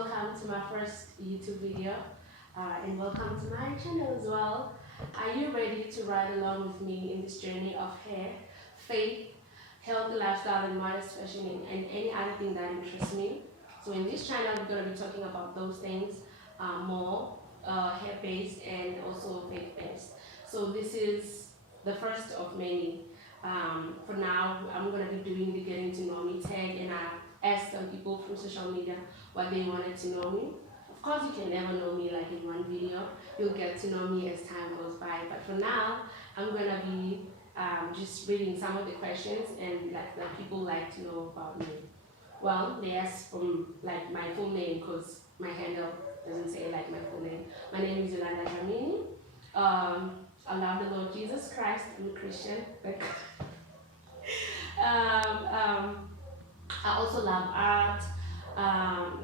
welcome to my first YouTube video and welcome to my channel as well. Are you ready to ride along with me in this journey of hair, faith, healthy lifestyle and modest fashion and any other thing that interests me? So in this channel we're going to be talking about those things more hair-based and also faith-based. So this is the first of many. For now, I'm going to be doing the getting to know me tag, and I asked some people through social media what they wanted to know me. Of course, you can never know me like in one video. You'll get to know me as time goes by. But for now, I'm going to be just reading some of the questions and like that people like to know about me. Well, they asked from like my full name because my handle doesn't say like my full name. My name is Yolanda Jamini. I love the Lord Jesus Christ. I'm a Christian. I also love art.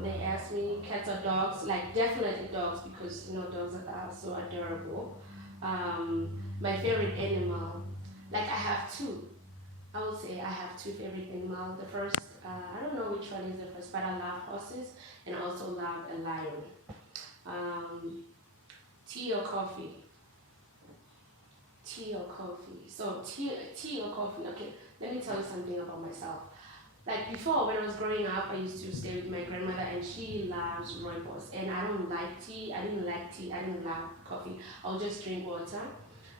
They asked me cats or dogs, like definitely dogs because you know dogs are so adorable. My favorite animal, like I have two. I would say I have two favorite animals. The first, I don't know which one is the first, but I love horses and I also love a lion. Tea or coffee? Tea or coffee? So tea or coffee? Okay, let me tell you something about myself. Like before, when I was growing up, I used to stay with my grandmother and she loves rooibos. And I don't like tea, I didn't like tea, I didn't love coffee. I'll just drink water.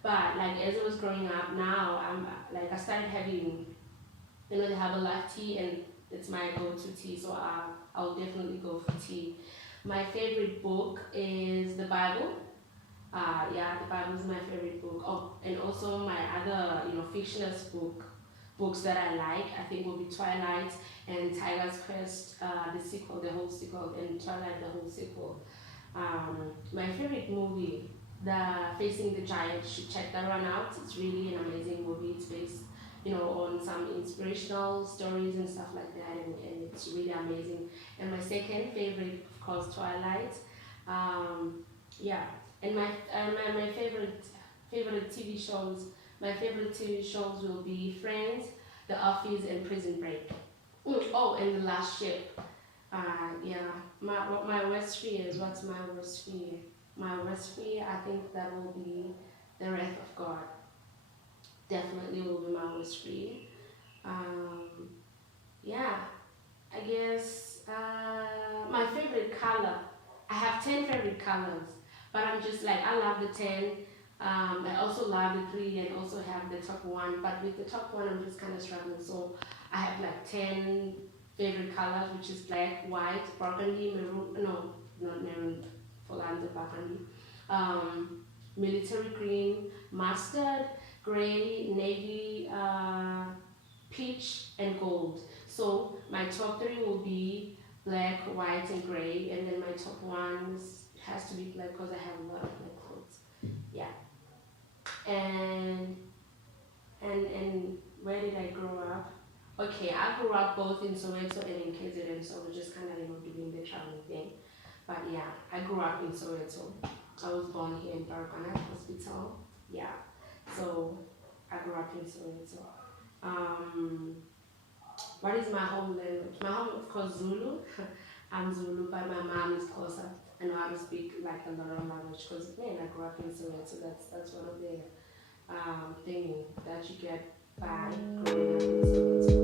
But like as I was growing up, now I started having, you know, the Herbalife tea and it's my go-to tea. So I'll definitely go for tea. My favorite book is the Bible. Yeah, the Bible is my favorite book. Oh, and also my other, you know, fictional books that I like, I think will be Twilight and Tiger's Quest, the sequel, the whole sequel, and Twilight, the whole sequel. My favorite movie, Facing the Giant, you should check that one out. It's really an amazing movie. It's based, you know, on some inspirational stories and stuff like that, and it's really amazing. And my second favorite, of course, Twilight. Yeah, and my favorite TV shows. My favorite TV shows will be Friends, The Office, and Prison Break. Oh, and The Last Ship. Yeah, my worst fears. What's my worst fear? My worst fear, I think that will be the wrath of God. Definitely will be my worst fear. Yeah, I guess my favorite color. I have 10 favorite colors, but I'm just like, I love the 10. I also love the 3 and also have the top 1, but with the top 1 I'm just kind of struggling. So I have like 10 favorite colors, which is black, white, burgundy, maroon, no, not maroon, for the burgundy, military green, mustard, gray, navy, peach, and gold. So my top 3 will be black, white, and gray, and then my top 1 has to be black because I have a lot of black clothes. Yeah. And where did I grow up? Okay, I grew up both in Soweto and in KZN, so we're just kind of, you know, doing the traveling thing. But yeah, I grew up in Soweto. I was born here in Baragana Hospital. Yeah, so I grew up in Soweto. What is my home language? My home, of course, Zulu. I'm Zulu, but my mom is closer. I know how to speak like a lot of language because, man, I grew up in Soweto. That's one of the things that you get by growing up in Soweto.